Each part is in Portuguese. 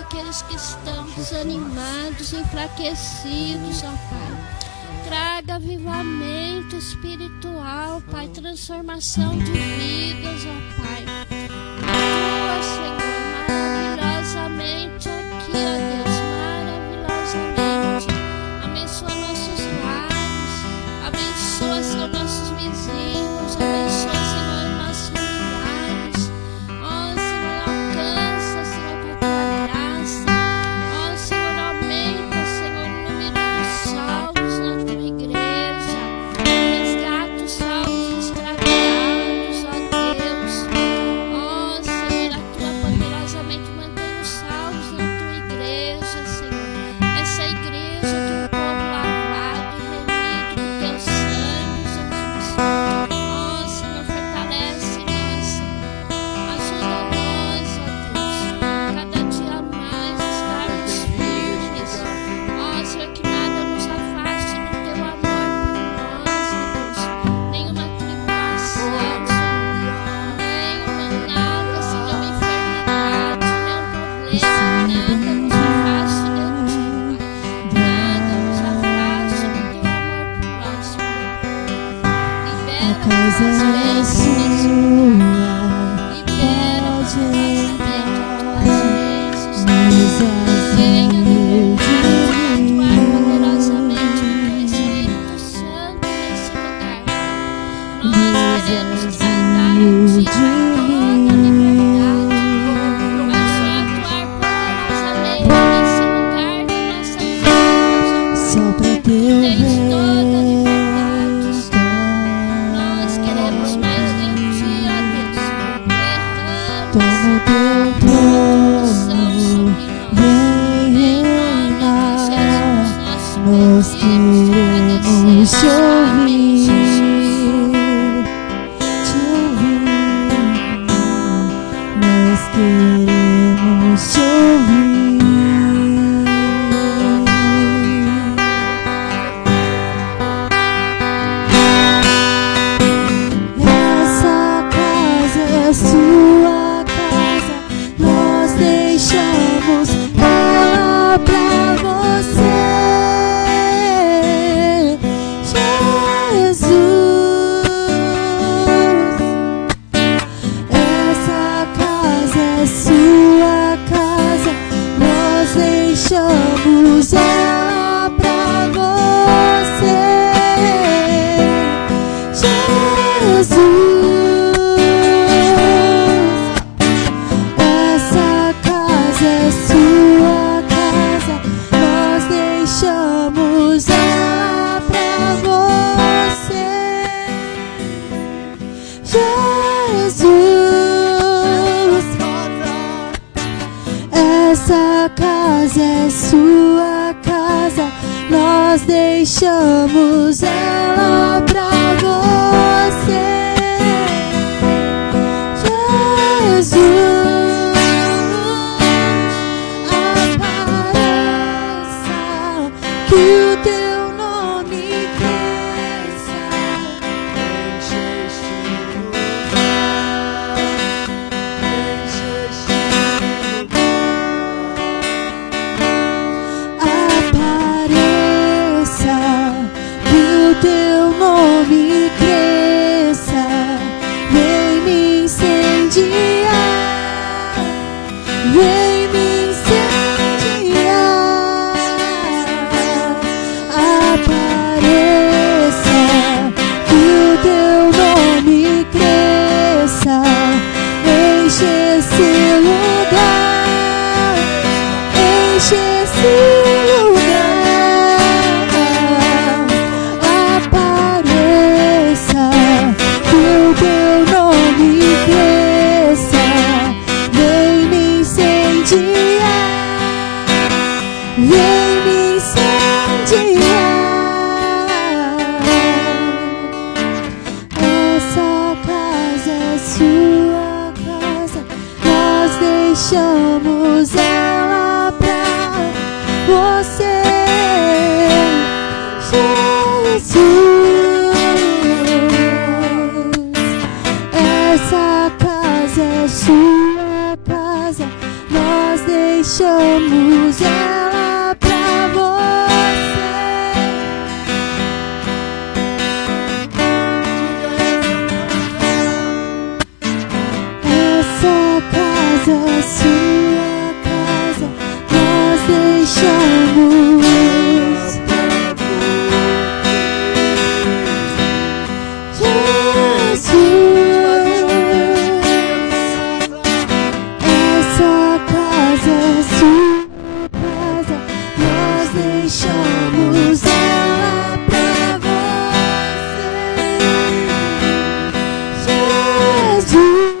aqueles que estão desanimados, enfraquecidos, ó Pai. Traga avivamento espiritual, Pai, transformação de vidas, ó Pai. Atua, Senhor, maravilhosamente aqui, ó Deus, maravilhosamente. Abençoa nossos lares, abençoa, Senhor, nossos vizinhos, abençoa, Senhor, nossos familiares. Ó Senhor, alcança, Senhor, com a tua graça. Ó Senhor, aumenta, Senhor, o número dos salvos na tua igreja. Resgata os salvos extraviados, ó Deus. Ó Senhor, atua poderosamente, mantém os salvos na tua igreja, Senhor. Essa igreja de um povo lavado e remido do teu sangue, Jesus. Ó Senhor, fortalece-nos, Senhor. Ajuda-nos, ó Deus, cada dia mais estarmos firmes. Ó Senhor, que nada nos afaste do teu amor por nós, ó Deus. Nenhuma tribulação, Senhor. Nenhuma nada, Senhor, nenhuma enfermidade, nenhum problema, nada nos afaste de ti, Pai. Nada nos afaste do teu amor por nós, Pai. Libera A casa é as bênçãos, sua, libera pode poderosamente as tuas bênçãos, nos Senhor. Venha fazer atuar poderosamente com o Espírito Santo nesse lugar. Nós queremos cantar em ti com toda liberdade. Mas só atuar poderosamente nesse lugar da nossa vida, Jesus. só pra teu Tens toda a liberdade, reino. Senhor. Nós queremos mais de ti, ó Deus. Derrama, Toma o teu Senhor, trono, sobre nós. vem Em nome de reinar. Jesus, nosso Nós pedimos, queremos te agradecemos. Amém, Jesus. ouvir, te ouvir. Nós queremos te ouvir. Essa casa é sua casa, nós deixamos ela pra você, Jesus. Essa casa é sua casa, nós deixamos ela pra você, Jesus. Essa casa é sua casa, nós deixamos ela pra você, Jesus. Essa casa é sua casa, nós deixamos ela pra você, Jesus. Apareça, que o teu nome cresça. Enche este lugar, enche este Apareça, que o teu nome cresça. Vem me incendiar, vem me incendiar. Apareça, que o teu nome cresça. Enche esse lugar, enche esse lugar. Apareça, que o teu nome cresça. Vem me incendiar, vem me incendiar. Essa casa é sua casa, nós deixamos ela pra você, Jesus. Essa casa é sua casa, nós deixamos deixamos ela pra você. Essa casa é sua casa, nós deixamos. Deixamos ela pra você, Jesus.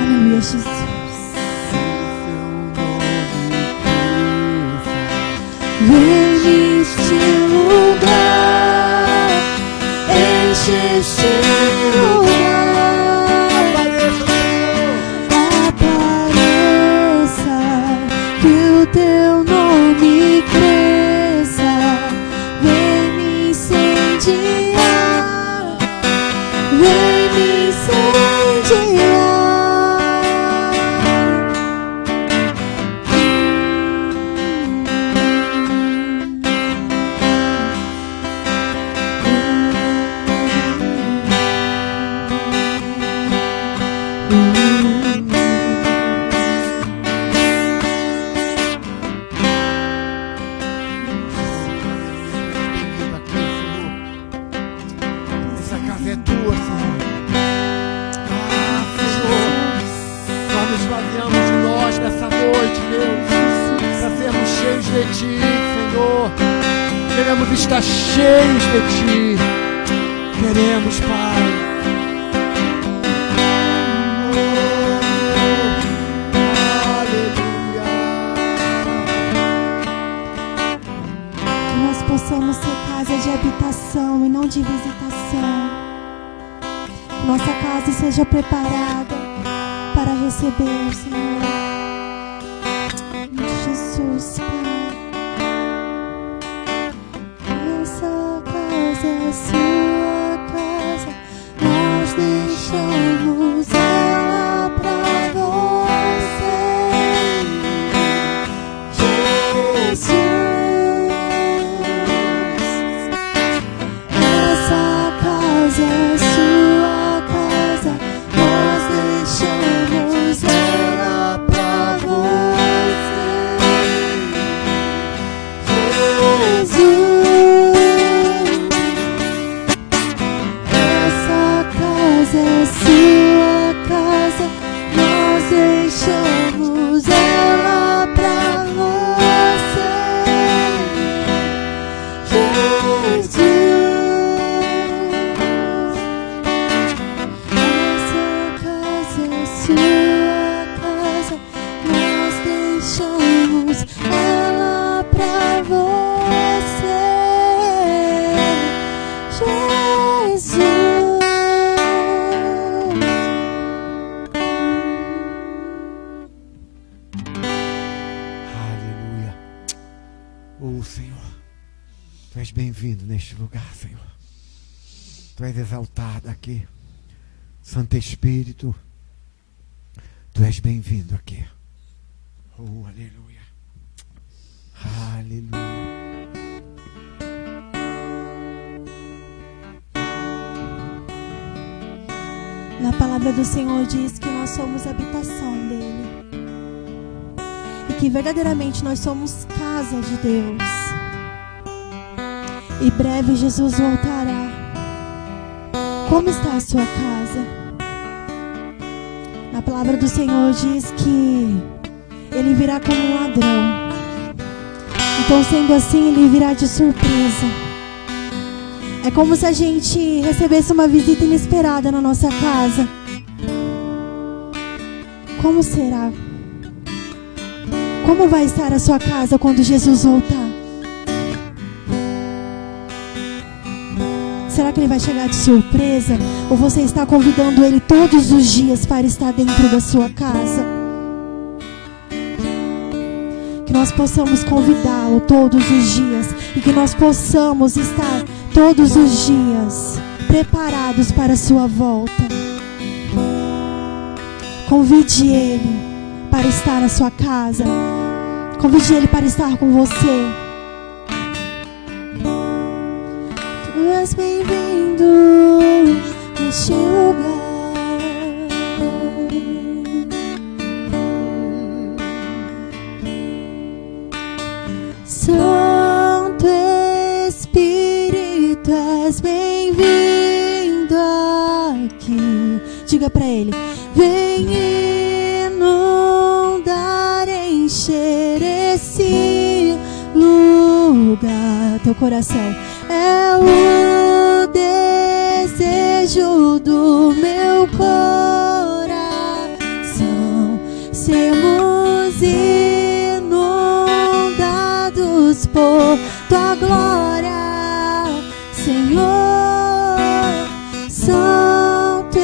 Aleluia, Jesus. Vem neste lugar, enche este lugar, apareça, que o teu nome cresça, vem me incendiar, vem me incendiar. Está cheios de ti, queremos, Pai. Aleluia. Que nós possamos ser casa de habitação e não de visitação. Que nossa casa seja preparada para receber, Senhor. Em nome de Jesus, Pai. É sua casa, nós deixamos ela pra você, Jesus. Essa casa é sua casa, nós deixamos ela pra você, Jesus. É sua casa, nós deixamos ela pra você, Jesus. Essa casa é sua casa, nós deixamos ela pra você, Jesus. Oh, Senhor, Tu és bem-vindo neste lugar, Senhor. Tu és exaltado aqui. Santo Espírito, Tu és bem-vindo aqui. Oh, aleluia. Aleluia. Na palavra do Senhor diz que nós somos habitação dele. E que verdadeiramente nós somos casa de Deus. E breve Jesus voltará. Como está a sua casa? Na palavra do Senhor diz que ele virá como um ladrão. Então, sendo assim, ele virá de surpresa. É como se a gente recebesse uma visita inesperada na nossa casa. Como será? Como vai estar a sua casa quando Jesus voltar? Será que ele vai chegar de surpresa? Ou você está convidando ele todos os dias para estar dentro da sua casa? Que nós possamos convidá-lo todos os dias. E que nós possamos estar todos os dias preparados para a sua volta. Convide Ele para estar na sua casa. Convide Ele para estar com você. Tu és bem-vindo neste lugar. Santo Espírito, és bem-vindo aqui. Diga para Ele: vem inundar, encher esse lugar. Teu coração é o desejo do meu coração. Sermos inundados por tua glória, Senhor. Santo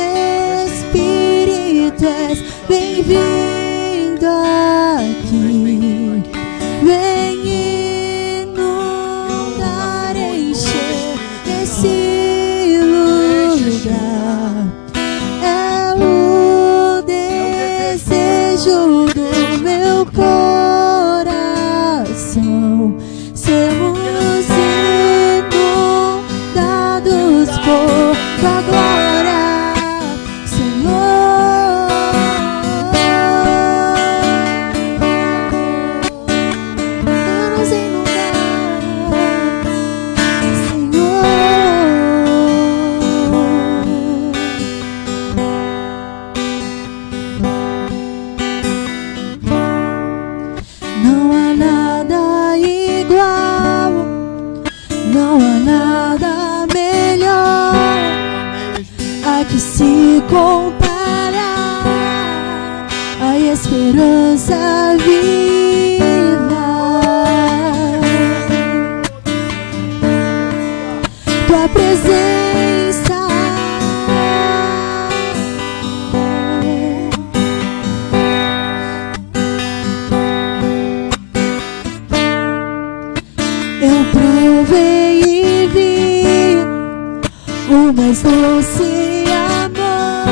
Espírito, és bem-vindo aqui. Vem inundar, encher esse lugar. É o desejo do meu coração. Sermos inundados por tua glória, Senhor. Nos inundar, Senhor. Não há nada igual, não há nada melhor a que se comparar a esperança viva. Tua presença, eu provei e vi o mais doce amor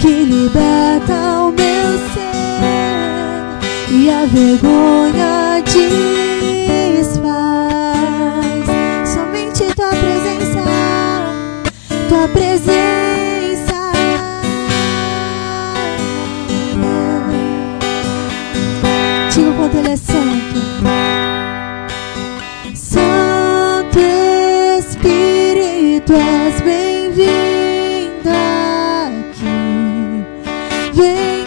que liberta o meu ser e a vergonha desfaz. Somente tua presença, tua presença. Diga o quanto Ele é santo. Santo Espírito, és bem-vindo aqui. Vem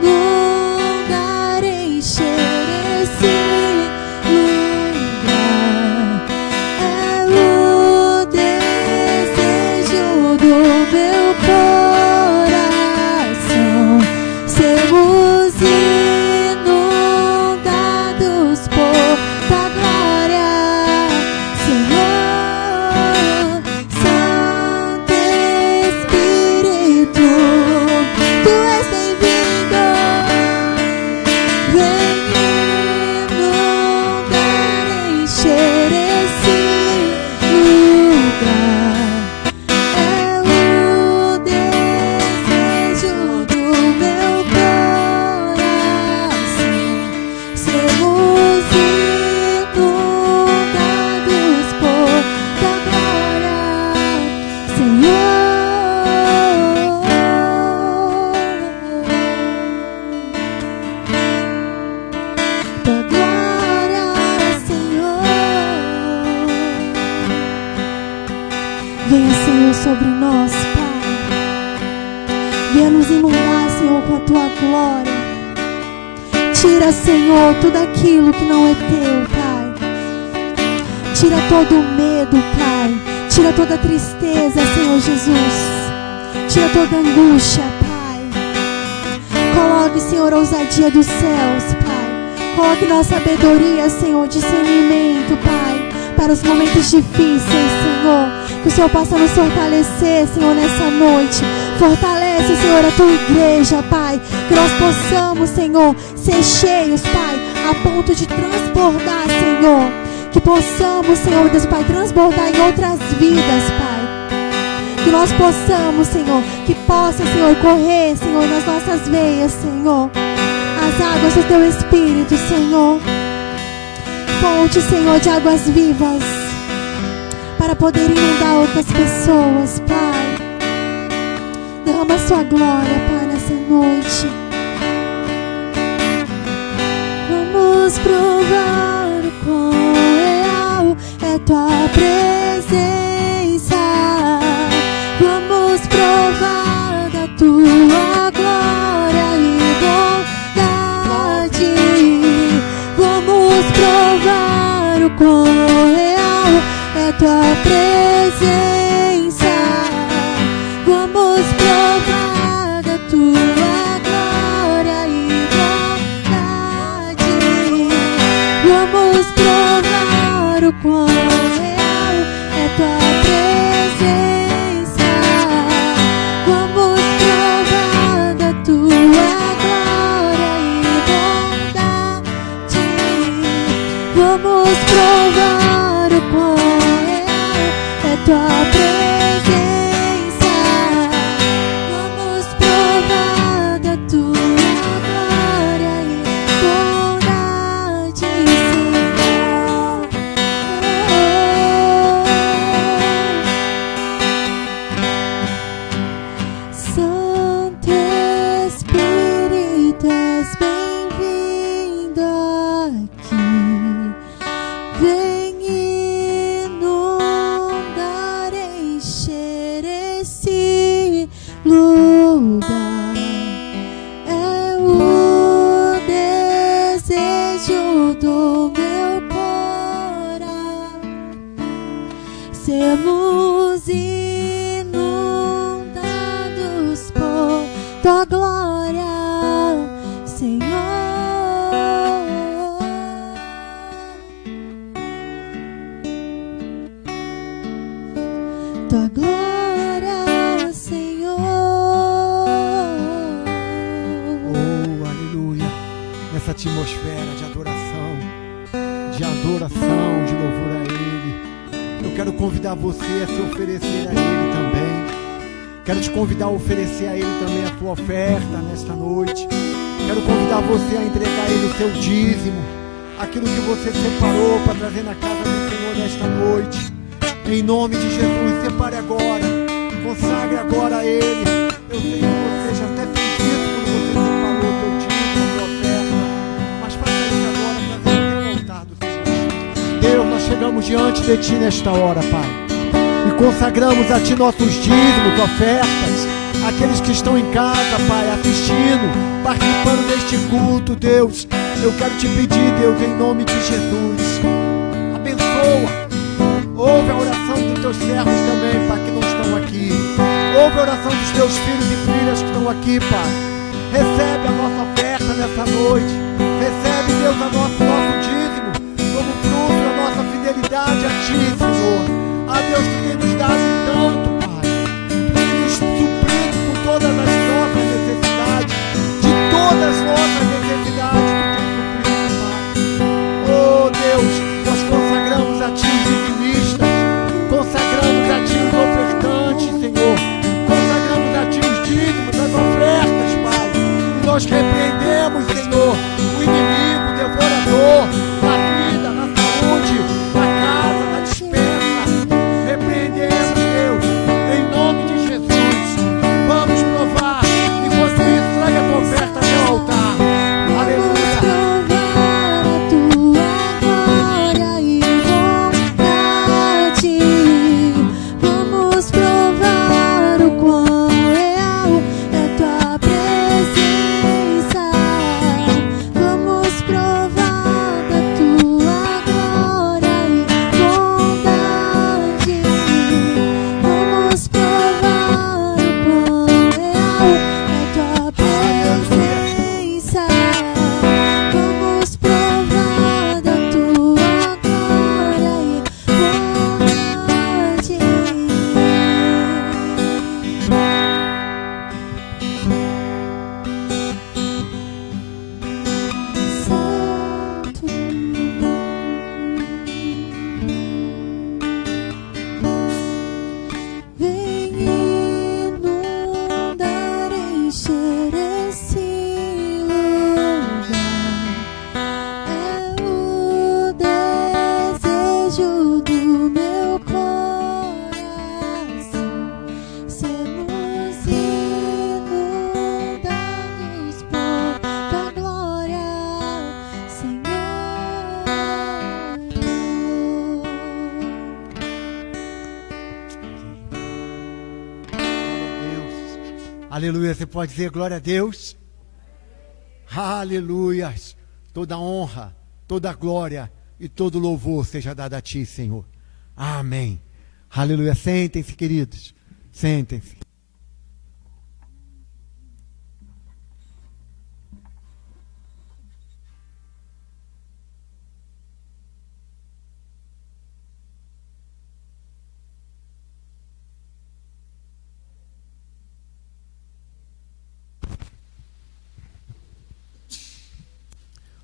inundar, encher esse lugar. É o desejo do meu coração. Sermos inundados por tua glória, Senhor. Santo Espírito, tu és bem-vindo. Vem inundar, encher esse lugar. É o desejo do meu coração. Sermos inundados por tua glória, Senhor. Tua glória, Senhor. Venha, Senhor, sobre nós, Pai. Venha nos inundar, Senhor, com a tua glória. Tira, Senhor, tudo aquilo que não é teu, Pai. Tira todo o medo, Pai. Tira toda a tristeza, Senhor Jesus. Tira toda a angústia, Pai. Coloque, Senhor, a ousadia dos céus, Pai. Coloque nossa sabedoria, Senhor, discernimento, Pai, para os momentos difíceis, Senhor. Que o Senhor possa nos fortalecer, Senhor, nessa noite. Fortalece, Senhor, a tua igreja, Pai. Que nós possamos, Senhor, ser cheios, Pai, a ponto de transbordar, Senhor. Que possamos, Senhor Deus, Pai, transbordar em outras vidas, Pai. Que nós possamos, Senhor, que possa, Senhor, correr, Senhor, nas nossas veias, Senhor, as águas do Teu Espírito, Senhor. Fonte, Senhor, de águas vivas, para poder inundar outras pessoas, Pai. Derrama a Sua glória, Pai, nessa noite. Vamos provar o quão real é Tua presença. Vamos provar da Tua glória e bondade. Vamos provar o quão real é Tua presença. Vamos provar da Tua glória e bondade. Vamos provar o quão real é Tua presença. Vamos provar da Tua glória e bondade. Vamos provar o quão real é Tua presença. Vamos provar da Tua glória e bondade, Senhor. Santo Espírito, és bem-vindo aqui. Vem inundar, encher esse lugar. É o desejo do meu coração. Sermos inundados por Tua glória, Senhor. Tua glória, Senhor. Oh, aleluia. Nessa atmosfera de adoração, de louvor a Ele. Eu quero convidar você a se oferecer a Ele também. Quero te convidar a oferecer a Ele também a tua oferta nesta noite. Quero convidar você a entregar a Ele o seu dízimo, aquilo que você separou para trazer na casa do Senhor nesta noite. Em nome de Jesus, separe agora, consagre agora a Ele. Eu sei que você já até fez isso quando você separou o teu dízimo, a tua oferta, mas faça isso agora, trazendo ao altar do Senhor. Deus, nós chegamos diante de Ti nesta hora, Pai, e consagramos a Ti nossos dízimos, ofertas, aqueles que estão em casa, Pai, assistindo, participando deste culto, Deus. Eu quero te pedir, Deus, em nome de Jesus, abençoa. Ouve a oração dos teus servos também, Pai, que não estão aqui. Ouve a oração dos teus filhos e filhas que estão aqui, Pai. Recebe a nossa oferta nessa noite. Recebe, Deus, o nosso dízimo como fruto da nossa fidelidade a Ti, Senhor. Ah, Deus, Tu tem nos dado tanto, Pai. Tu tem nos suprido com todas as nossas necessidades. De todas as nossas necessidades, Tu tem suprido, Pai. Oh, Deus, nós consagramos a Ti os dizimistas. Consagramos a Ti os ofertantes, Senhor. Consagramos a Ti os dízimos, as ofertas, Pai. E nós repreendemos, Senhor, o inimigo, o devorador, na vida, na saúde, na casa, na despesa. Aleluia. Você pode dizer glória a Deus? Aleluia. Toda honra, toda glória e todo louvor seja dado a ti, Senhor. Amém. Aleluia. Sentem-se, queridos. Sentem-se.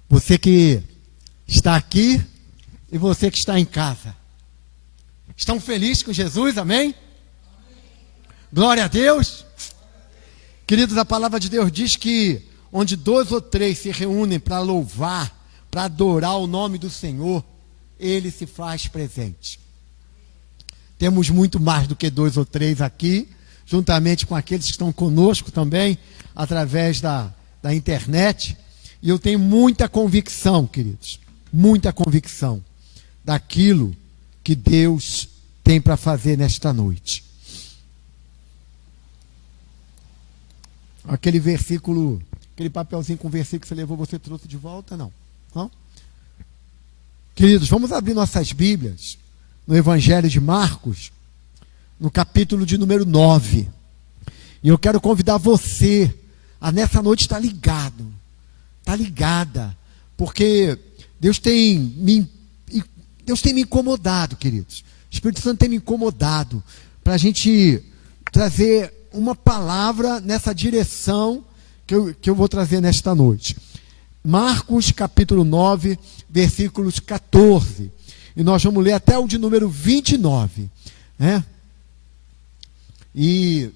Você que está aqui e você que está em casa. Estão felizes com Jesus, amém? Glória a Deus. Queridos, a palavra de Deus diz que onde 2 ou 3 se reúnem para louvar, para adorar o nome do Senhor, Ele se faz presente. Temos muito mais do que 2 ou 3 aqui, juntamente com aqueles que estão conosco também, através da internet. E eu tenho muita convicção, queridos, muita convicção daquilo que Deus tem para fazer nesta noite. Aquele versículo, aquele papelzinho com versículo que você levou, você trouxe de volta? Não. Não? Queridos, vamos abrir nossas Bíblias no Evangelho de Marcos, no capítulo de número 9. E eu quero convidar você a nessa noite estar ligado. Está ligada, porque Deus tem me incomodado, queridos. O Espírito Santo tem me incomodado para a gente trazer uma palavra nessa direção que eu vou trazer nesta noite. Marcos capítulo 9, versículos 14. E nós vamos ler até o de número 29. Né? E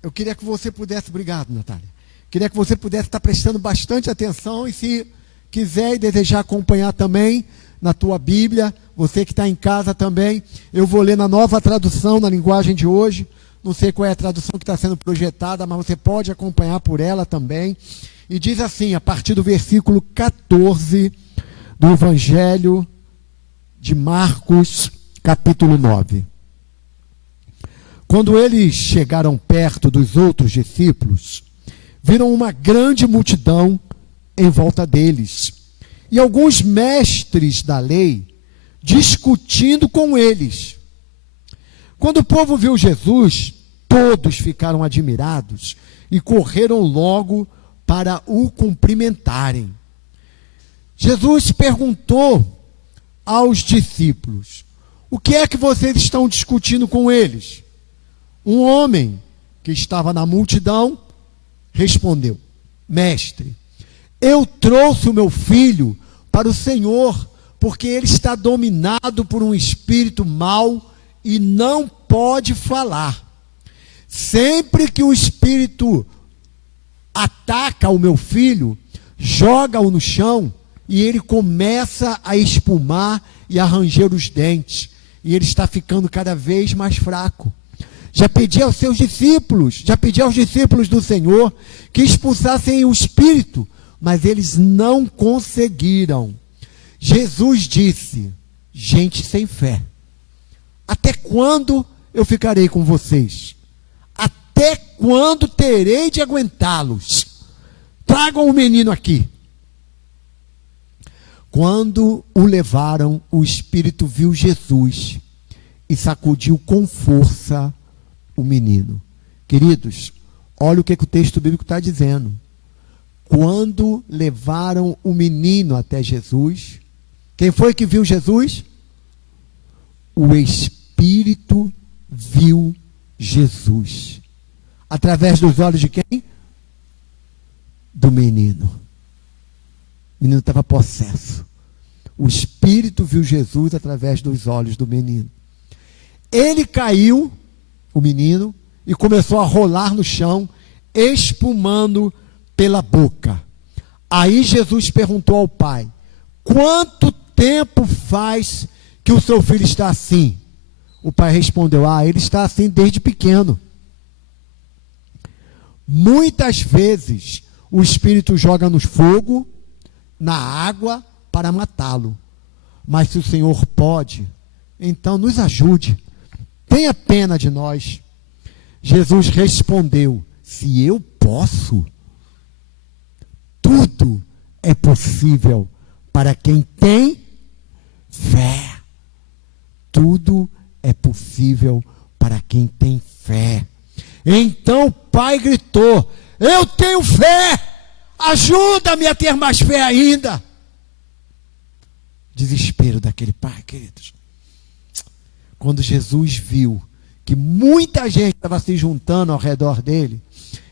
eu queria que você pudesse... Obrigado, Natália. Queria que você pudesse estar prestando bastante atenção e se quiser e desejar acompanhar também na tua Bíblia, você que está em casa também, eu vou ler na Nova Tradução, na linguagem de hoje. Não sei qual é a tradução que está sendo projetada, mas você pode acompanhar por ela também. E diz assim, a partir do versículo 14 do Evangelho de Marcos, capítulo 9. Quando eles chegaram perto dos outros discípulos, viram uma grande multidão em volta deles, e alguns mestres da lei discutindo com eles. Quando o povo viu Jesus, todos ficaram admirados e correram logo para o cumprimentarem. Jesus perguntou aos discípulos: o que é que vocês estão discutindo com eles? Um homem que estava na multidão respondeu: mestre, eu trouxe o meu filho para o Senhor, porque ele está dominado por um espírito mau e não pode falar. Sempre que o espírito ataca o meu filho, joga-o no chão e ele começa a espumar e a ranger os dentes, e ele está ficando cada vez mais fraco. Já pedi aos discípulos do Senhor que expulsassem o espírito, mas eles não conseguiram. Jesus disse: gente sem fé, até quando eu ficarei com vocês? Até quando terei de aguentá-los? Tragam o menino aqui. Quando o levaram, o espírito viu Jesus e sacudiu com força o menino. Queridos, olha o que o texto bíblico está dizendo. Quando levaram o menino até Jesus, quem foi que viu Jesus? O Espírito viu Jesus. Através dos olhos de quem? Do menino. O menino estava possesso. O Espírito viu Jesus através dos olhos do menino. Ele caiu, o menino, e começou a rolar no chão, espumando pela boca. Aí Jesus perguntou ao pai: quanto tempo faz que o seu filho está assim? O pai respondeu: ele está assim desde pequeno. Muitas vezes o espírito joga no fogo, na água, para matá-lo. Mas se o Senhor pode, então nos ajude. Tenha pena de nós. Jesus respondeu: se eu posso, tudo é possível para quem tem fé. Tudo é possível para quem tem fé. Então o pai gritou: eu tenho fé, ajuda-me a ter mais fé ainda. Desespero daquele pai, queridos. Quando Jesus viu que muita gente estava se juntando ao redor dele,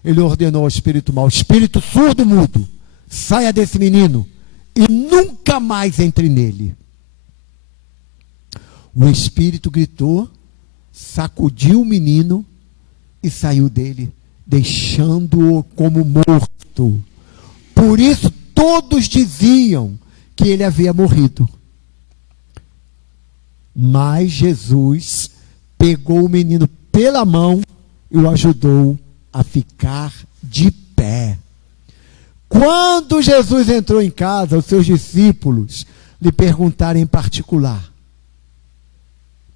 ele ordenou ao espírito mau: espírito surdo mudo, saia desse menino e nunca mais entre nele. O espírito gritou, sacudiu o menino e saiu dele, deixando-o como morto. Por isso todos diziam que ele havia morrido. Mas Jesus pegou o menino pela mão e o ajudou a ficar de pé. Quando Jesus entrou em casa, os seus discípulos lhe perguntaram em particular: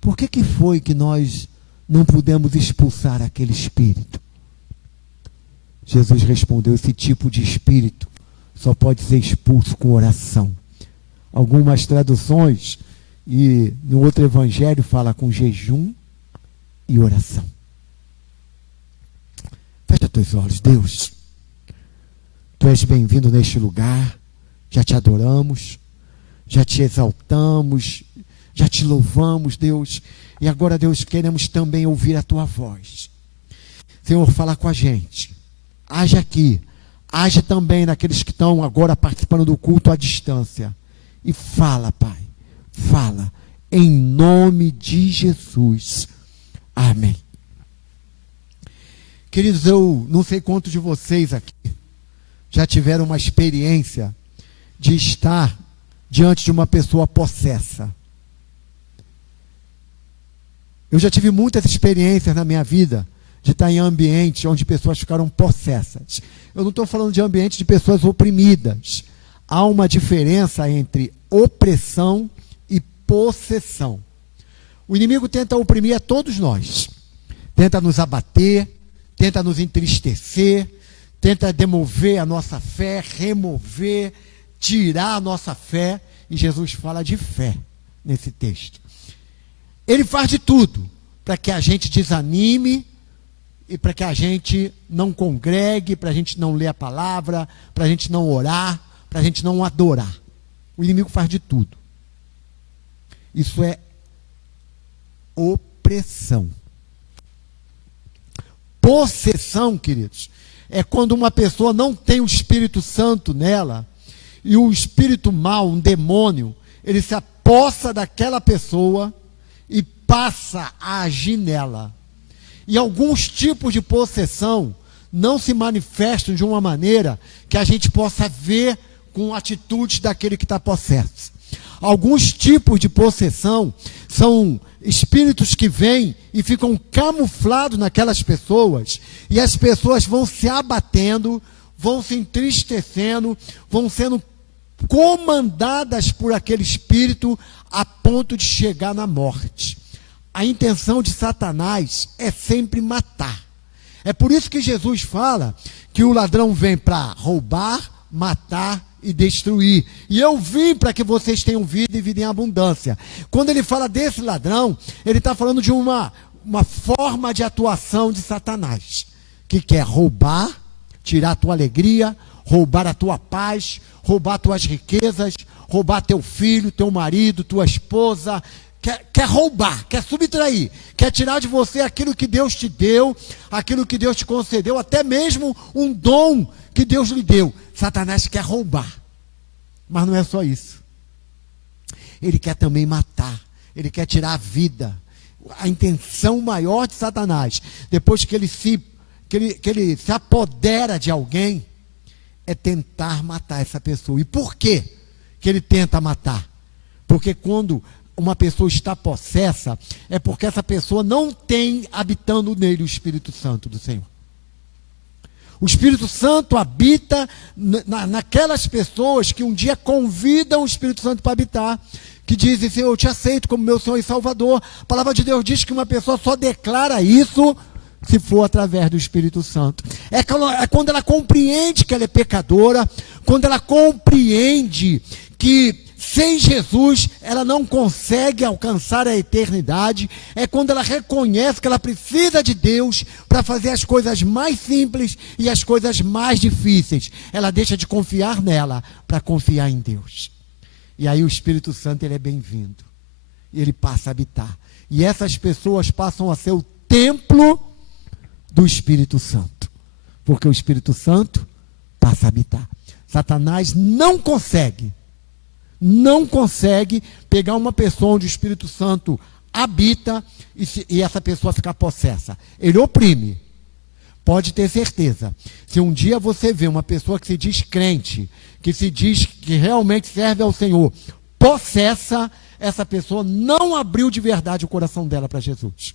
por que foi que nós não pudemos expulsar aquele espírito? Jesus respondeu: esse tipo de espírito só pode ser expulso com oração. Algumas traduções e no outro evangelho fala com jejum e oração. Fecha teus olhos. Deus, tu és bem-vindo neste lugar. Já te adoramos, já te exaltamos, já te louvamos, Deus. E agora, Deus, queremos também ouvir a tua voz. Senhor, fala com a gente. Age aqui, age também naqueles que estão agora participando do culto à distância. E fala, Pai, fala, em nome de Jesus. Amém. Queridos, eu não sei quantos de vocês aqui já tiveram uma experiência de estar diante de uma pessoa possessa. Eu já tive muitas experiências na minha vida de estar em ambientes onde pessoas ficaram possessas. Eu não estou falando de ambiente de pessoas oprimidas. Há uma diferença entre opressão e possessão. O inimigo tenta oprimir a todos nós. Tenta nos abater, tenta nos entristecer, tenta demover a nossa fé, remover, tirar a nossa fé. E Jesus fala de fé nesse texto. Ele faz de tudo para que a gente desanime e para que a gente não congregue, para a gente não ler a palavra, para a gente não orar, para a gente não adorar. O inimigo faz de tudo. Isso é opressão. Possessão, queridos, é quando uma pessoa não tem o Espírito Santo nela e o espírito mau, um demônio, ele se apossa daquela pessoa e passa a agir nela. E alguns tipos de possessão não se manifestam de uma maneira que a gente possa ver com atitudes daquele que está possesso. Alguns tipos de possessão são espíritos que vêm e ficam camuflados naquelas pessoas, e as pessoas vão se abatendo, vão se entristecendo, vão sendo comandadas por aquele espírito a ponto de chegar na morte. A intenção de Satanás é sempre matar. É por isso que Jesus fala que o ladrão vem para roubar, matar e destruir. E eu vim para que vocês tenham vida e vida em abundância. Quando ele fala desse ladrão, ele está falando de uma forma de atuação de Satanás, que quer roubar, tirar a tua alegria, roubar a tua paz, roubar tuas riquezas, roubar teu filho, teu marido, tua esposa. Quer roubar, quer subtrair, quer tirar de você aquilo que Deus te deu, aquilo que Deus te concedeu, até mesmo um dom que Deus lhe deu. Satanás quer roubar, mas não é só isso. Ele quer também matar, ele quer tirar a vida. A intenção maior de Satanás, depois que ele se apodera de alguém, é tentar matar essa pessoa. E por quê que ele tenta matar? Porque quando uma pessoa está possessa, é porque essa pessoa não tem habitando nele o Espírito Santo do Senhor. O Espírito Santo habita naquelas pessoas que um dia convidam o Espírito Santo para habitar, que dizem: Senhor, eu te aceito como meu Senhor e Salvador. A palavra de Deus diz que uma pessoa só declara isso se for através do Espírito Santo. É quando ela compreende que ela é pecadora, quando ela compreende que sem Jesus ela não consegue alcançar a eternidade, é quando ela reconhece que ela precisa de Deus para fazer as coisas mais simples e as coisas mais difíceis. Ela deixa de confiar nela para confiar em Deus. E aí o Espírito Santo, ele é bem-vindo. E ele passa a habitar. E essas pessoas passam a ser o templo do Espírito Santo. Porque o Espírito Santo passa a habitar. Satanás não consegue pegar uma pessoa onde o Espírito Santo habita e essa pessoa ficar possessa. Ele oprime. Pode ter certeza. Se um dia você vê uma pessoa que se diz crente, que se diz que realmente serve ao Senhor, possessa, essa pessoa não abriu de verdade o coração dela para Jesus.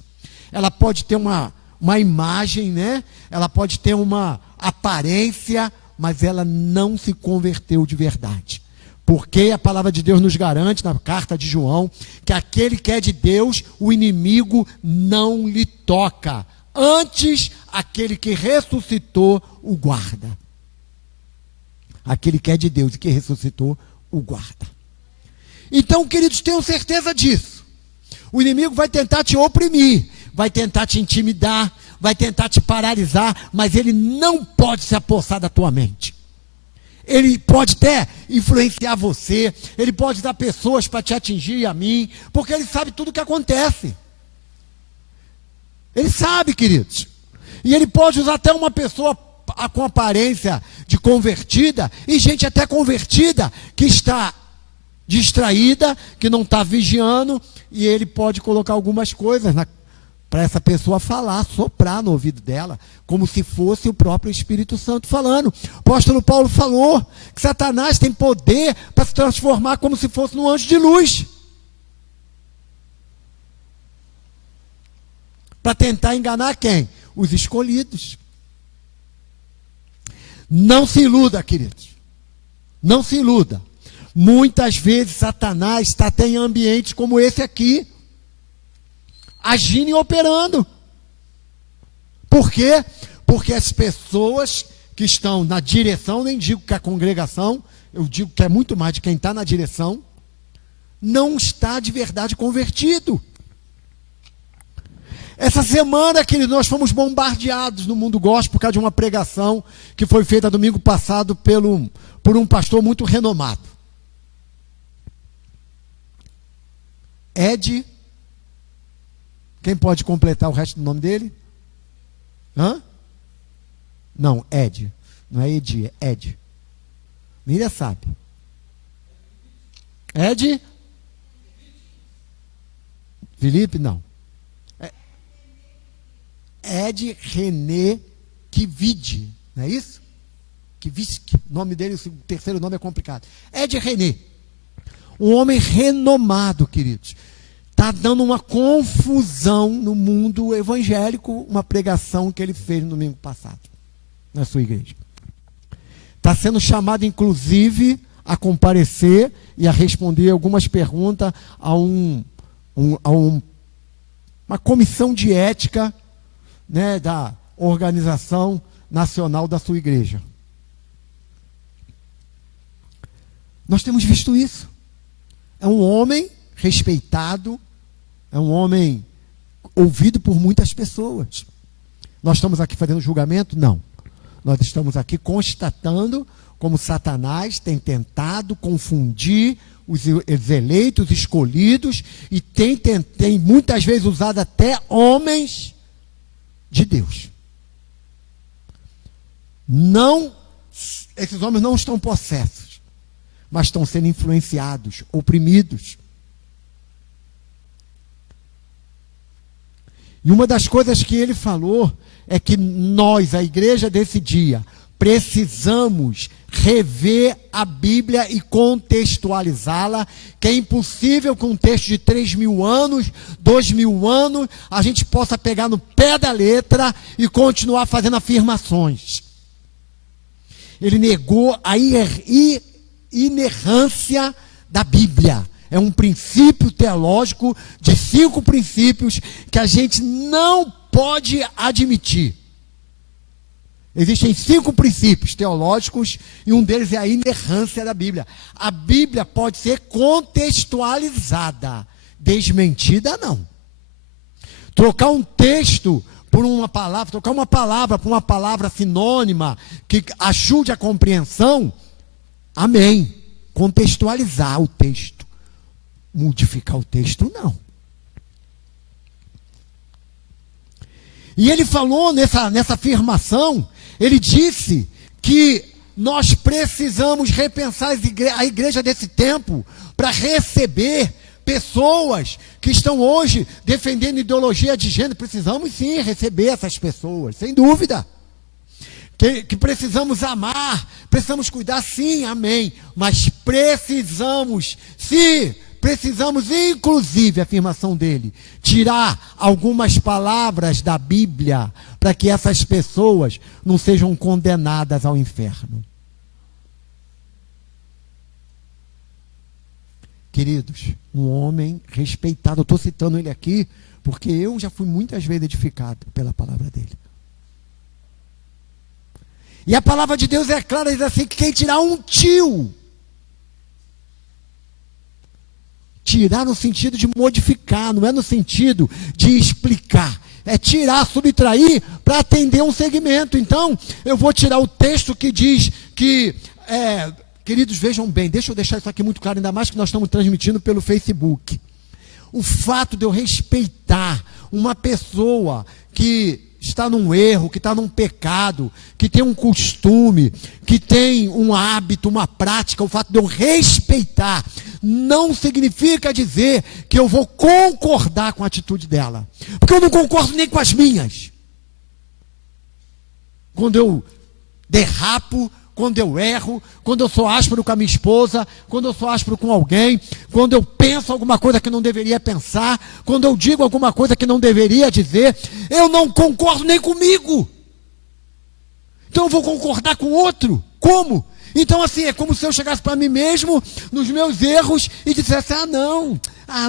Ela pode ter uma imagem, né? Ela pode ter uma aparência, mas ela não se converteu de verdade. Porque a palavra de Deus nos garante, na carta de João, que aquele que é de Deus, o inimigo não lhe toca. Antes, aquele que ressuscitou o guarda. Aquele que é de Deus e que ressuscitou o guarda. Então, queridos, tenham certeza disso. O inimigo vai tentar te oprimir, vai tentar te intimidar, vai tentar te paralisar, mas ele não pode se apossar da tua mente. Ele pode até influenciar você, ele pode dar pessoas para te atingir, a mim, porque ele sabe tudo o que acontece. Ele sabe, queridos. E ele pode usar até uma pessoa com aparência de convertida, e gente até convertida, que está distraída, que não está vigiando, e ele pode colocar algumas coisas para essa pessoa falar, soprar no ouvido dela, como se fosse o próprio Espírito Santo falando. O apóstolo Paulo falou que Satanás tem poder para se transformar como se fosse num anjo de luz, para tentar enganar quem? Os escolhidos. Não se iluda, queridos. Não se iluda. Muitas vezes Satanás está até em ambientes como esse aqui, agindo e operando. Por quê? Porque as pessoas que estão na direção, nem digo que a congregação, eu digo que é muito mais de quem está na direção, não está de verdade convertido. Essa semana, querido, nós fomos bombardeados no mundo gospel por causa de uma pregação que foi feita domingo passado por um pastor muito renomado. Ed. Quem pode completar o resto do nome dele? Hã? Não, Ed. Não é Edi, é Ed. Miriam sabe. Ed? Felipe? Não. Ed René Kivide, não é isso? Kivitsky, o nome dele, o terceiro nome é complicado. Ed René, um homem renomado, queridos. Está dando uma confusão no mundo evangélico, uma pregação que ele fez no domingo passado, na sua igreja. Está sendo chamado, inclusive, a comparecer e a responder algumas perguntas a uma comissão de ética, né, da organização nacional da sua igreja. Nós temos visto isso. É um homem respeitado, é um homem ouvido por muitas pessoas. Nós estamos aqui fazendo julgamento? Não. Nós estamos aqui constatando como Satanás tem tentado confundir os eleitos, escolhidos, e tem muitas vezes usado até homens de Deus. Esses homens não estão possessos, mas estão sendo influenciados, oprimidos. E uma das coisas que ele falou é que nós, a igreja desse dia, precisamos rever a Bíblia e contextualizá-la, que é impossível que um texto de 3.000 anos, 2.000 anos, a gente possa pegar no pé da letra e continuar fazendo afirmações. Ele negou a inerrância da Bíblia. É um princípio teológico de 5 princípios que a gente não pode admitir. Existem 5 princípios teológicos e um deles é a inerrância da Bíblia. A Bíblia pode ser contextualizada, desmentida não. Trocar um texto por uma palavra, trocar uma palavra por uma palavra sinônima que ajude a compreensão, amém. Contextualizar o texto. Modificar o texto, não. E ele falou nessa afirmação, ele disse que nós precisamos repensar a igreja desse tempo para receber pessoas que estão hoje defendendo ideologia de gênero. Precisamos sim receber essas pessoas, sem dúvida. Que precisamos amar, precisamos cuidar, sim, amém. Mas precisamos, inclusive, a afirmação dele, tirar algumas palavras da Bíblia para que essas pessoas não sejam condenadas ao inferno. Queridos, um homem respeitado, eu estou citando ele aqui, porque eu já fui muitas vezes edificado pela palavra dele. E a palavra de Deus é clara, diz assim, que quem tirar um tio, tirar no sentido de modificar, não é no sentido de explicar, é tirar, subtrair para atender um segmento. Então, eu vou tirar o texto que diz que... Queridos, vejam bem, deixa eu deixar isso aqui muito claro, ainda mais que nós estamos transmitindo pelo Facebook. O fato de eu respeitar uma pessoa que está num erro, que está num pecado, que tem um costume, que tem um hábito, uma prática, o fato de eu respeitar, não significa dizer que eu vou concordar com a atitude dela. Porque eu não concordo nem com as minhas. Quando eu derrapo, quando eu erro, quando eu sou áspero com a minha esposa, quando eu sou áspero com alguém, quando eu penso alguma coisa que não deveria pensar, quando eu digo alguma coisa que não deveria dizer, eu não concordo nem comigo. Então eu vou concordar com o outro. Como? Então assim, é como se eu chegasse para mim mesmo, nos meus erros, e dissesse,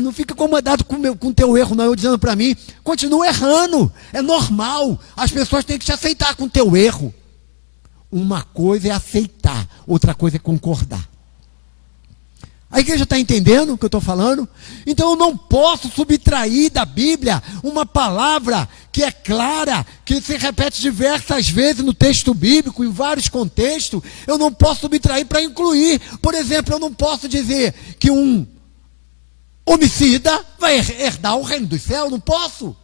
não fica incomodado com o teu erro, não. Eu dizendo para mim, continua errando, é normal, as pessoas têm que te aceitar com o teu erro. Uma coisa é aceitar, outra coisa é concordar. A igreja está entendendo o que eu estou falando? Então eu não posso subtrair da Bíblia uma palavra que é clara, que se repete diversas vezes no texto bíblico, em vários contextos. Eu não posso subtrair para incluir. Por exemplo, eu não posso dizer que um homicida vai herdar o reino dos céus, não posso.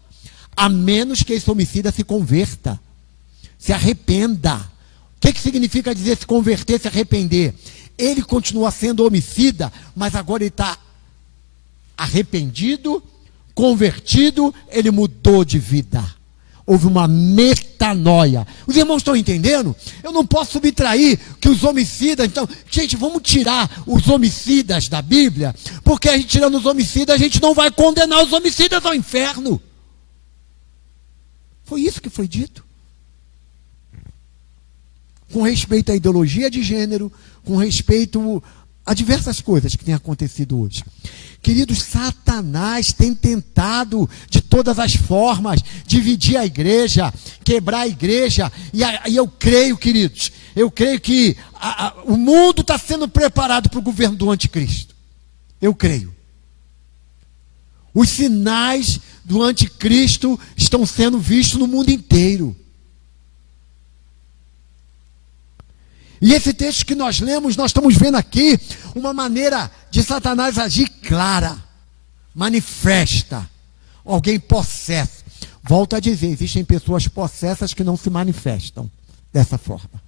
A menos que esse homicida se converta, se arrependa. O que significa dizer se converter, se arrepender? Ele continua sendo homicida, mas agora ele está arrependido, convertido, ele mudou de vida. Houve uma metanoia. Os irmãos estão entendendo? Eu não posso subtrair que os homicidas... Então, gente, vamos tirar os homicidas da Bíblia, porque a gente tirando os homicidas, a gente não vai condenar os homicidas ao inferno. Foi isso que foi dito. Com respeito à ideologia de gênero, com respeito a diversas coisas que têm acontecido hoje. Queridos, Satanás tem tentado de todas as formas dividir a igreja, quebrar a igreja, e eu creio, queridos, que o mundo está sendo preparado para o governo do anticristo. Eu creio. Os sinais do anticristo estão sendo vistos no mundo inteiro. E esse texto que nós lemos, nós estamos vendo aqui uma maneira de Satanás agir clara, manifesta, alguém possesso. Volto a dizer, existem pessoas possessas que não se manifestam dessa forma.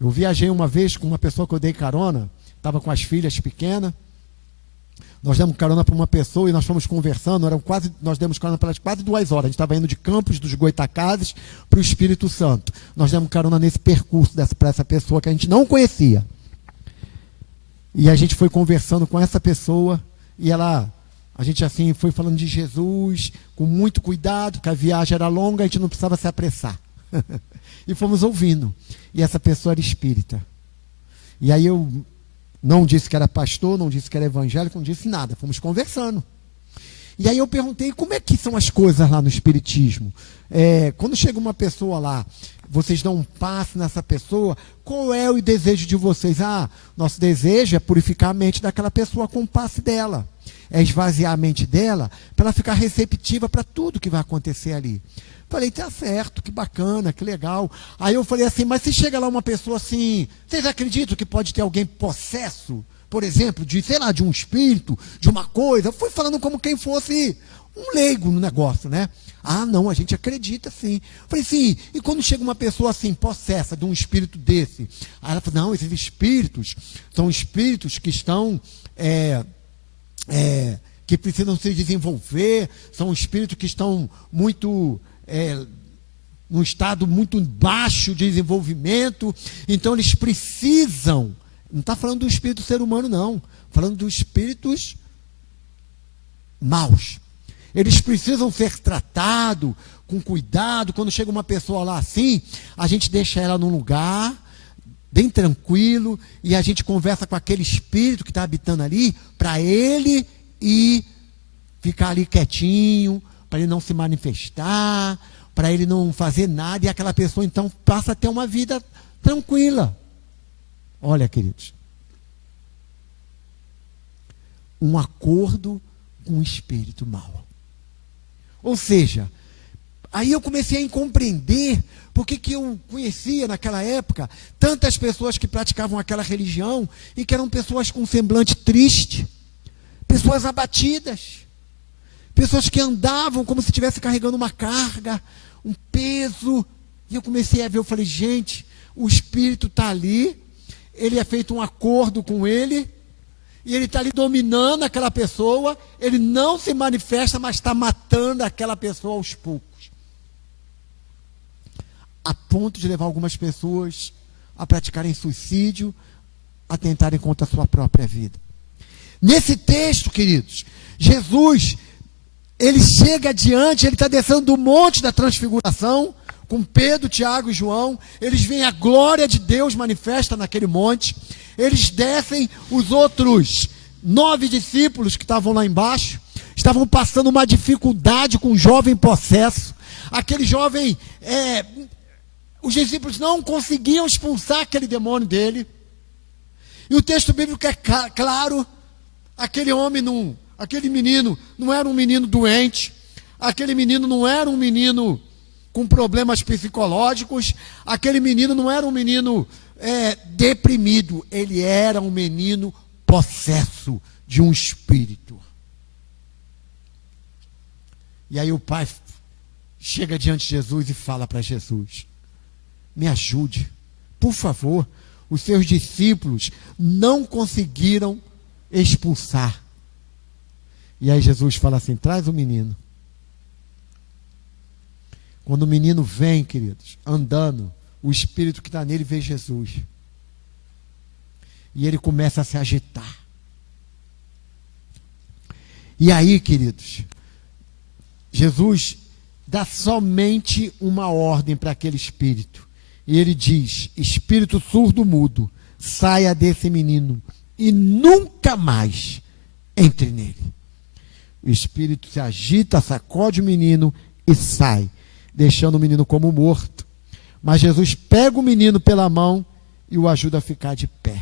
Eu viajei uma vez com uma pessoa que eu dei carona, estava com as filhas pequenas. Nós demos carona para uma pessoa e nós fomos conversando, nós demos carona para elas quase 2 horas. A gente estava indo de Campos dos Goitacazes para o Espírito Santo. Nós demos carona nesse percurso para essa pessoa que a gente não conhecia. E a gente foi conversando com essa pessoa e a gente assim foi falando de Jesus, com muito cuidado, porque a viagem era longa, a gente não precisava se apressar. E fomos ouvindo. E essa pessoa era espírita. E aí eu... não disse que era pastor, não disse que era evangélico, não disse nada. Fomos conversando. E aí eu perguntei, como é que são as coisas lá no Espiritismo? Quando chega uma pessoa lá, vocês dão um passe nessa pessoa, qual é o desejo de vocês? Nosso desejo é purificar a mente daquela pessoa com o passe dela. É esvaziar a mente dela para ela ficar receptiva para tudo que vai acontecer ali. Falei, tá certo, que bacana, que legal. Aí eu falei assim, mas se chega lá uma pessoa assim, vocês acreditam que pode ter alguém possesso, por exemplo, de, sei lá, de um espírito, de uma coisa? Eu fui falando como quem fosse um leigo no negócio, né? Não, a gente acredita sim. Falei, sim, e quando chega uma pessoa assim, possessa de um espírito desse? Aí ela falou, não, esses espíritos são espíritos que estão, que precisam se desenvolver, são espíritos que estão muito, num estado muito baixo de desenvolvimento, então eles precisam, não está falando do espírito do ser humano não, falando dos espíritos maus. Eles precisam ser tratados com cuidado. Quando chega uma pessoa lá assim, a gente deixa ela num lugar bem tranquilo e a gente conversa com aquele espírito que está habitando ali, para ele ir ficar ali quietinho, para ele não se manifestar, para ele não fazer nada, e aquela pessoa então passa a ter uma vida tranquila. Olha, queridos, um acordo com o espírito mau. Ou seja, aí eu comecei a compreender porque que eu conhecia naquela época tantas pessoas que praticavam aquela religião e que eram pessoas com semblante triste, pessoas abatidas, pessoas que andavam como se estivesse carregando uma carga, um peso. E eu comecei a ver, eu falei, gente, o espírito está ali, ele é feito um acordo com ele, e ele está ali dominando aquela pessoa, ele não se manifesta, mas está matando aquela pessoa aos poucos. A ponto de levar algumas pessoas a praticarem suicídio, a tentarem contra a sua própria vida. Nesse texto, queridos, Jesus, ele chega adiante, ele está descendo do monte da transfiguração, com Pedro, Tiago e João, eles veem a glória de Deus manifesta naquele monte, eles descem, os outros 9 discípulos que estavam lá embaixo, estavam passando uma dificuldade com um jovem possesso, aquele jovem, os discípulos não conseguiam expulsar aquele demônio dele, e o texto bíblico é claro, aquele menino não era um menino doente, aquele menino não era um menino com problemas psicológicos, aquele menino não era um menino deprimido, ele era um menino possesso de um espírito. E aí o pai chega diante de Jesus e fala para Jesus, me ajude, por favor, os seus discípulos não conseguiram expulsar. E aí Jesus fala assim, traz o menino. Quando o menino vem, queridos, andando, o espírito que está nele vê Jesus. E ele começa a se agitar. E aí, queridos, Jesus dá somente uma ordem para aquele espírito. E ele diz, espírito surdo-mudo, saia desse menino e nunca mais entre nele. O espírito se agita, sacode o menino e sai, deixando o menino como morto. Mas Jesus pega o menino pela mão e o ajuda a ficar de pé.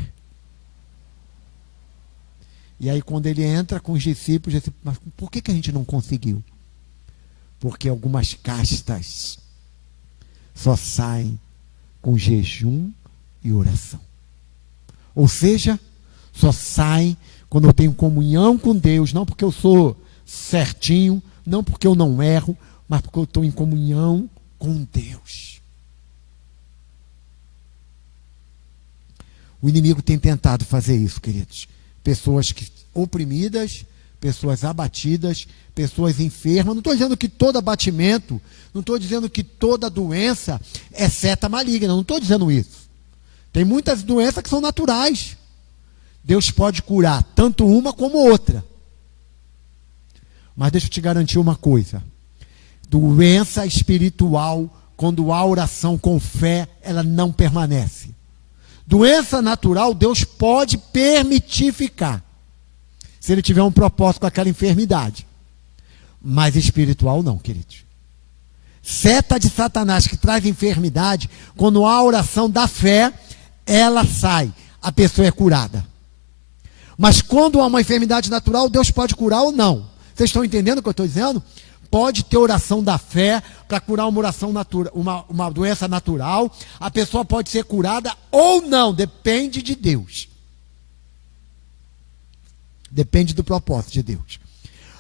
E aí quando ele entra com os discípulos, ele diz, mas por que a gente não conseguiu? Porque algumas castas só saem com jejum e oração. Ou seja, só saem quando eu tenho comunhão com Deus, não porque eu sou certinho, não porque eu não erro, mas porque eu estou em comunhão com Deus. O inimigo tem tentado fazer isso, queridos. Pessoas oprimidas, pessoas abatidas, pessoas enfermas. Não estou dizendo que todo abatimento, não estou dizendo que toda doença é seta maligna, não estou dizendo isso. Tem muitas doenças que são naturais. Deus pode curar tanto uma como outra. Mas deixa eu te garantir uma coisa. Doença espiritual, quando há oração com fé, ela não permanece. Doença natural, Deus pode permitir ficar, se Ele tiver um propósito com aquela enfermidade. mas espiritual não, queridos. Seta de Satanás que traz enfermidade, quando há a oração da fé, ela sai, a pessoa é curada. Mas quando há uma enfermidade natural, Deus pode curar ou não. Vocês estão entendendo o que eu estou dizendo? Pode ter oração da fé para curar uma doença natural. A pessoa pode ser curada ou não, depende de Deus. Depende do propósito de Deus.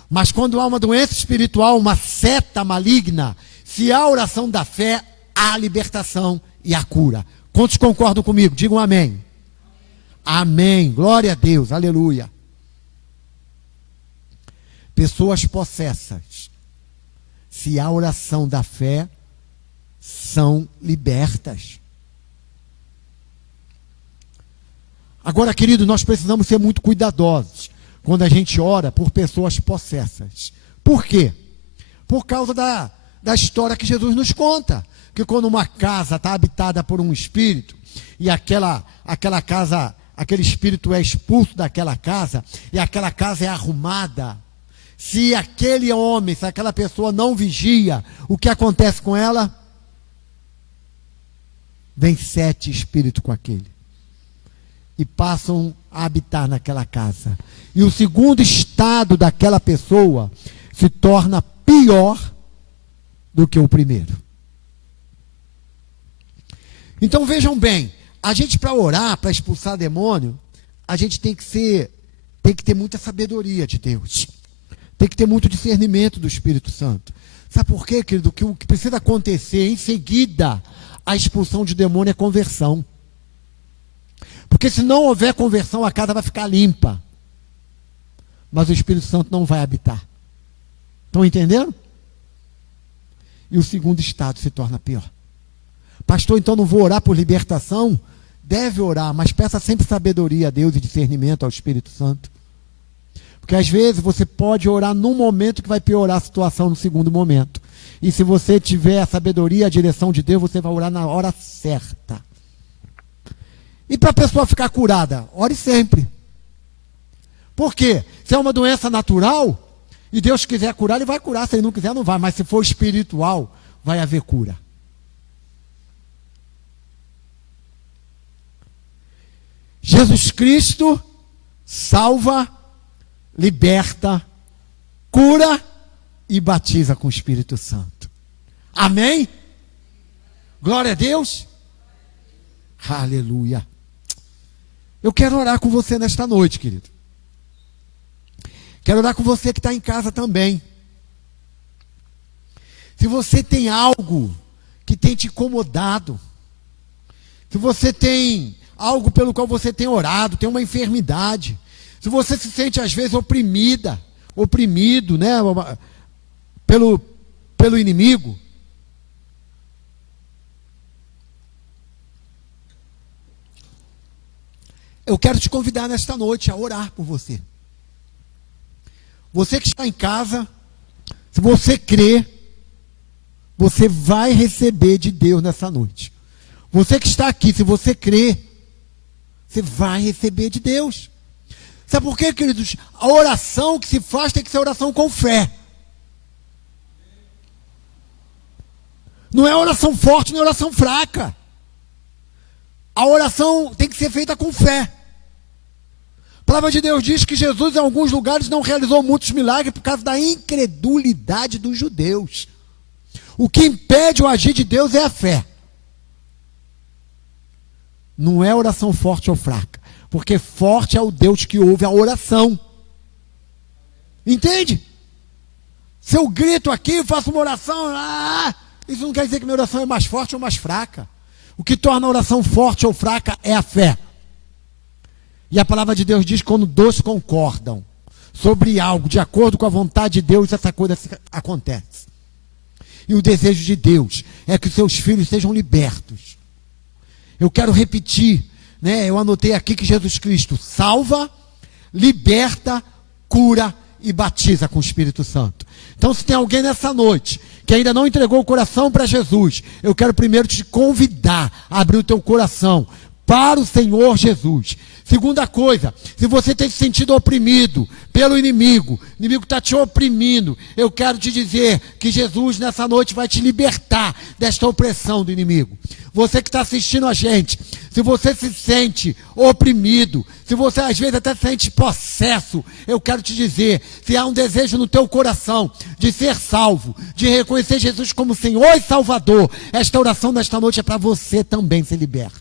Mas quando há uma doença espiritual, uma seta maligna, se há oração da fé, há a libertação e a cura. Quantos concordam comigo? Digam amém. Amém. Glória a Deus. Aleluia. Pessoas possessas, se há oração da fé, são libertas. Agora, querido, nós precisamos ser muito cuidadosos quando a gente ora por pessoas possessas. Por quê? Por causa da história que Jesus nos conta. Que quando uma casa está habitada por um espírito, e aquela casa, aquele espírito é expulso daquela casa, e aquela casa é arrumada, se aquele homem, se aquela pessoa não vigia, o que acontece com ela? Vem 7 espíritos com aquele. E passam a habitar naquela casa. E o segundo estado daquela pessoa se torna pior do que o primeiro. Então vejam bem, a gente para orar, para expulsar demônio, a gente tem que ter muita sabedoria de Deus. Tem que ter muito discernimento do Espírito Santo. Sabe por quê, querido? Que o que precisa acontecer em seguida a expulsão de demônio é conversão. Porque se não houver conversão, a casa vai ficar limpa. Mas o Espírito Santo não vai habitar. Estão entendendo? E o segundo estado se torna pior. Pastor, então não vou orar por libertação? Deve orar, mas peça sempre sabedoria a Deus e discernimento ao Espírito Santo. Porque às vezes você pode orar num momento que vai piorar a situação no segundo momento. E se você tiver a sabedoria, a direção de Deus, você vai orar na hora certa. E para a pessoa ficar curada, ore sempre. Por quê? Se é uma doença natural, e Deus quiser curar, Ele vai curar. Se Ele não quiser, não vai. Mas se for espiritual, vai haver cura. Jesus Cristo salva, liberta, cura e batiza com o Espírito Santo. Amém? Glória a Deus. Aleluia. Eu quero orar com você nesta noite, querido. Quero orar com você que está em casa também. Se você tem algo que tem te incomodado, se você tem algo pelo qual você tem orado, tem uma enfermidade, se você se sente às vezes oprimido, né, pelo inimigo, eu quero te convidar nesta noite a orar por você. Você que está em casa, se você crê, você vai receber de Deus nessa noite. Você que está aqui, se você crê, você vai receber de Deus. Sabe por quê, queridos? A oração que se faz tem que ser oração com fé. Não é oração forte, nem oração fraca. A oração tem que ser feita com fé. A palavra de Deus diz que Jesus em alguns lugares não realizou muitos milagres por causa da incredulidade dos judeus. O que impede o agir de Deus é a fé. Não é oração forte ou fraca. Porque forte é o Deus que ouve a oração. Entende? Se eu grito aqui, faço uma oração, isso não quer dizer que minha oração é mais forte ou mais fraca. O que torna a oração forte ou fraca é a fé. E a palavra de Deus diz que quando dois concordam sobre algo, de acordo com a vontade de Deus, essa coisa acontece. E o desejo de Deus é que os seus filhos sejam libertos. Eu quero repetir, né? Eu anotei aqui que Jesus Cristo salva, liberta, cura e batiza com o Espírito Santo. Então, se tem alguém nessa noite que ainda não entregou o coração para Jesus, eu quero primeiro te convidar a abrir o teu coração para o Senhor Jesus. Segunda coisa, se você tem se sentido oprimido pelo inimigo, o inimigo está te oprimindo, eu quero te dizer que Jesus nessa noite vai te libertar desta opressão do inimigo. Você que está assistindo a gente, se você se sente oprimido, se você às vezes até sente possesso, eu quero te dizer, se há um desejo no teu coração de ser salvo, de reconhecer Jesus como Senhor e Salvador, esta oração desta noite é para você também ser liberto.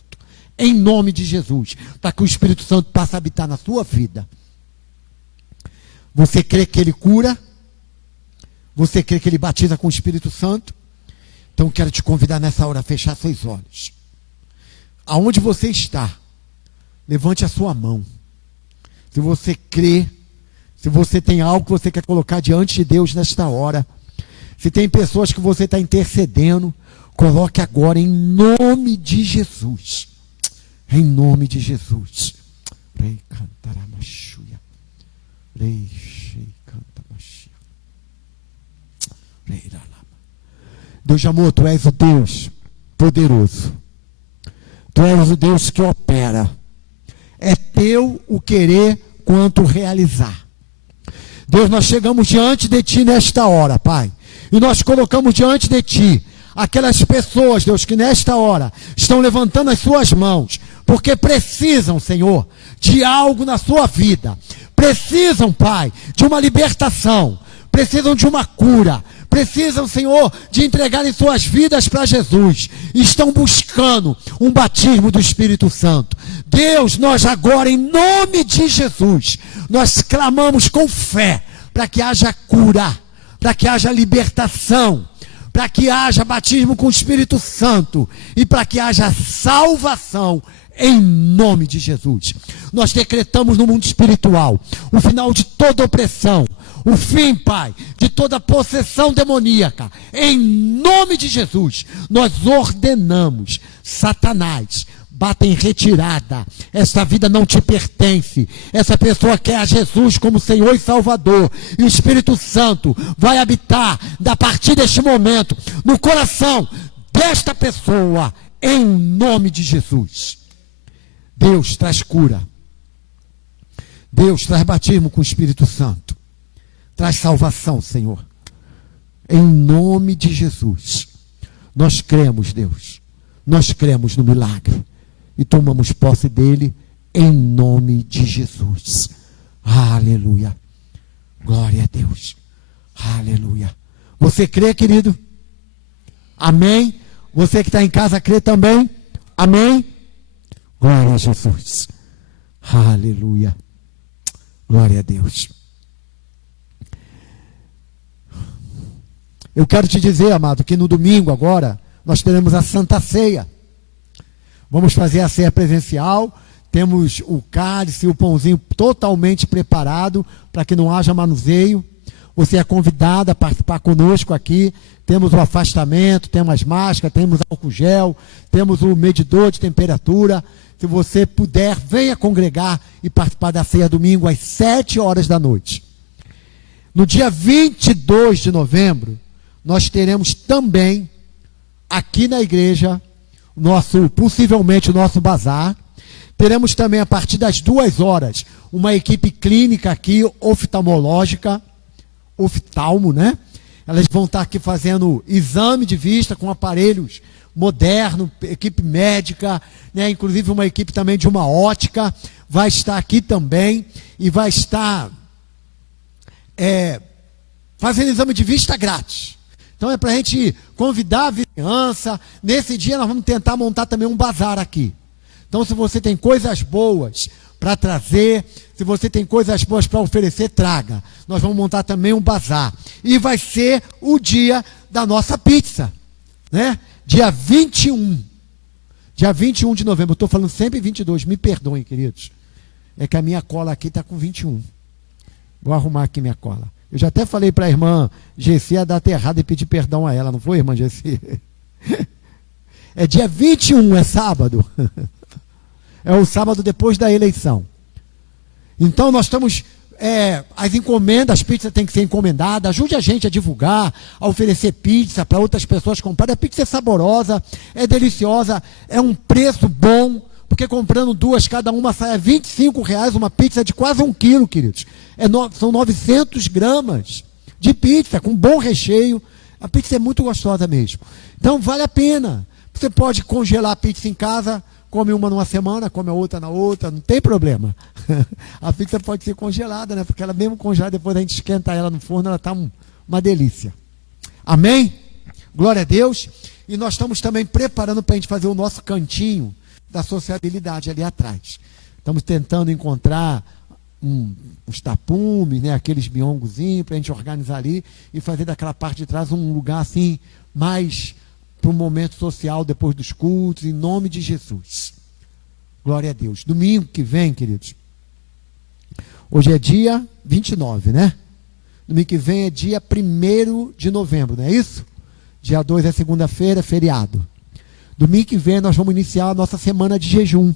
Em nome de Jesus, para que o Espírito Santo passe a habitar na sua vida. Você crê que Ele cura? Você crê que Ele batiza com o Espírito Santo? Então quero te convidar nessa hora a fechar seus olhos. Aonde você está, levante a sua mão. Se você crê, se você tem algo que você quer colocar diante de Deus nesta hora, se tem pessoas que você está intercedendo, coloque agora em nome de Jesus. Em nome de Jesus. Rei cantaramachuia. Rei shei cantamachia. Rei da lama. Deus de amor, tu és o Deus poderoso. Tu és o Deus que opera. É teu o querer quanto realizar. Deus, nós chegamos diante de ti nesta hora, Pai. E nós colocamos diante de ti aquelas pessoas, Deus, que nesta hora estão levantando as suas mãos, porque precisam, Senhor, de algo na sua vida. Precisam, Pai, de uma libertação. Precisam de uma cura. Precisam, Senhor, de entregarem suas vidas para Jesus. Estão buscando um batismo do Espírito Santo. Deus, nós agora, em nome de Jesus, nós clamamos com fé para que haja cura, para que haja libertação, para que haja batismo com o Espírito Santo e para que haja salvação em nome de Jesus. Nós decretamos no mundo espiritual o final de toda opressão, o fim, Pai, de toda possessão demoníaca. Em nome de Jesus, nós ordenamos, Satanás, bata em retirada. Essa vida não te pertence. Essa pessoa quer a Jesus como Senhor e Salvador. E o Espírito Santo vai habitar, a partir deste momento, no coração desta pessoa, em nome de Jesus. Deus traz cura. Deus traz batismo com o Espírito Santo. Traz salvação, Senhor. Em nome de Jesus. Nós cremos, Deus. Nós cremos no milagre. E tomamos posse dele em nome de Jesus. Aleluia. Glória a Deus. Aleluia. Você crê, querido? Amém? Você que está em casa crê também? Amém? Glória a Jesus. Aleluia. Glória a Deus. Eu quero te dizer, amado, que no domingo agora nós teremos a Santa Ceia. Vamos fazer a ceia presencial. Temos o cálice e o pãozinho totalmente preparado para que não haja manuseio. Você é convidado a participar conosco aqui. Temos o afastamento, temos as máscaras, temos álcool gel, temos o medidor de temperatura. Se você puder, venha congregar e participar da ceia domingo às 7 horas da noite. No dia 22 de novembro, nós teremos também aqui na igreja possivelmente o nosso bazar. Teremos também a partir das 2 horas uma equipe clínica aqui, oftalmológica, oftalmo, né? Elas vão estar aqui fazendo exame de vista com aparelhos modernos, equipe médica, né? Inclusive uma equipe também de uma ótica vai estar aqui também e vai estar fazendo exame de vista grátis. Então é para a gente convidar a vizinhança. Nesse dia nós vamos tentar montar também um bazar aqui. Então se você tem coisas boas para trazer, se você tem coisas boas para oferecer, traga. Nós vamos montar também um bazar. E vai ser o dia da nossa pizza, né? Dia 21. Dia 21 de novembro. Eu estou falando sempre 22, me perdoem, queridos. É que a minha cola aqui está com 21. Vou arrumar aqui minha cola. Eu já até falei para a irmã Gessi a data errada e pedir perdão a ela, não foi, irmã Gessi? É dia 21, é sábado. É o sábado depois da eleição. Então nós estamos, as encomendas, as pizzas têm que ser encomendadas. Ajude a gente a divulgar, a oferecer pizza para outras pessoas comprarem. A pizza é saborosa, é deliciosa, é um preço bom, porque comprando duas, cada uma sai a R$ 25, uma pizza de quase 1 quilo, queridos. São 900 gramas de pizza, com bom recheio. A pizza é muito gostosa mesmo. Então, vale a pena. Você pode congelar a pizza em casa, come uma numa semana, come a outra na outra, não tem problema. A pizza pode ser congelada, né? Porque ela mesmo congelada, depois a gente esquenta ela no forno, ela está uma delícia. Amém? Glória a Deus. E nós estamos também preparando para a gente fazer o nosso cantinho da sociabilidade ali atrás. Estamos tentando encontrar uns tapumes, né? Aqueles biongozinhos, para a gente organizar ali e fazer daquela parte de trás um lugar assim, mais para um momento social depois dos cultos, em nome de Jesus. Glória a Deus. Domingo que vem, queridos, hoje é dia 29, né? Domingo que vem é dia 1º de novembro, não é isso? Dia 2 é segunda-feira, feriado. Domingo que vem nós vamos iniciar a nossa semana de jejum.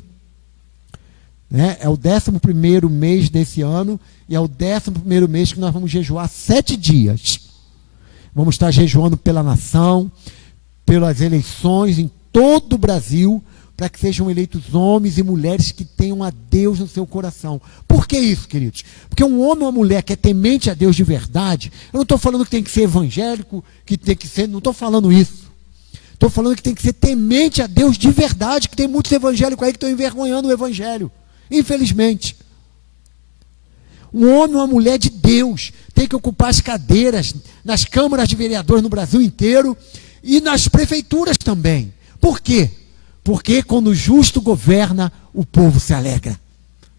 Né? É o 11º mês desse ano e é o 11º mês que nós vamos jejuar 7 dias. Vamos estar jejuando pela nação, pelas eleições em todo o Brasil, para que sejam eleitos homens e mulheres que tenham a Deus no seu coração. Por que isso, queridos? Porque um homem ou uma mulher que é temente a Deus de verdade, eu não estou falando que tem que ser evangélico, que tem que ser, não estou falando isso. Estou falando que tem que ser temente a Deus de verdade, que tem muitos evangélicos aí que estão envergonhando o evangelho. Infelizmente. Um homem ou uma mulher de Deus tem que ocupar as cadeiras nas câmaras de vereadores no Brasil inteiro e nas prefeituras também. Por quê? Porque quando o justo governa, o povo se alegra.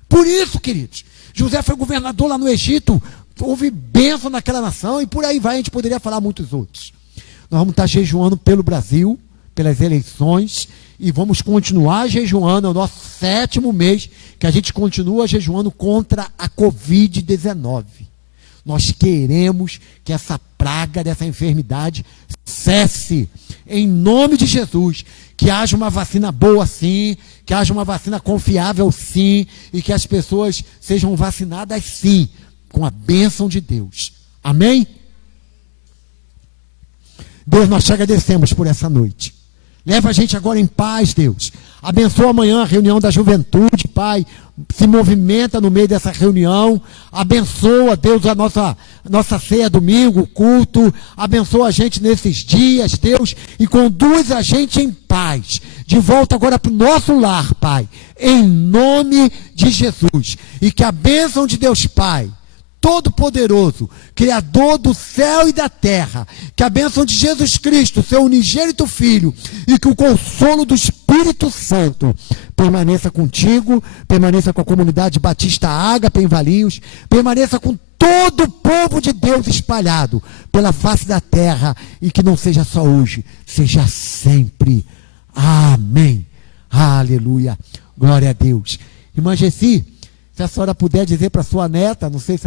Por isso, queridos, José foi governador lá no Egito, houve bênção naquela nação e por aí vai, a gente poderia falar muitos outros. Nós vamos estar jejuando pelo Brasil, pelas eleições, e vamos continuar jejuando, é o nosso 7º mês que a gente continua jejuando contra a Covid-19. Nós queremos que essa praga dessa enfermidade cesse, em nome de Jesus, que haja uma vacina boa sim, que haja uma vacina confiável sim, e que as pessoas sejam vacinadas sim, com a bênção de Deus. Amém? Deus, nós te agradecemos por essa noite. Leva a gente agora em paz, Deus. Abençoa amanhã a reunião da juventude, Pai. Se movimenta no meio dessa reunião. Abençoa, Deus, a nossa ceia domingo, o culto. Abençoa a gente nesses dias, Deus. E conduz a gente em paz. De volta agora para o nosso lar, Pai. Em nome de Jesus. E que a bênção de Deus, Pai, Todo-Poderoso, Criador do céu e da terra, que a bênção de Jesus Cristo, seu unigênito Filho, e que o consolo do Espírito Santo permaneça contigo, permaneça com a comunidade Batista Ágape em Valinhos, permaneça com todo o povo de Deus espalhado pela face da terra, e que não seja só hoje, seja sempre. Amém. Aleluia. Glória a Deus. Irmã Gessi, se a senhora puder dizer para sua neta, não sei se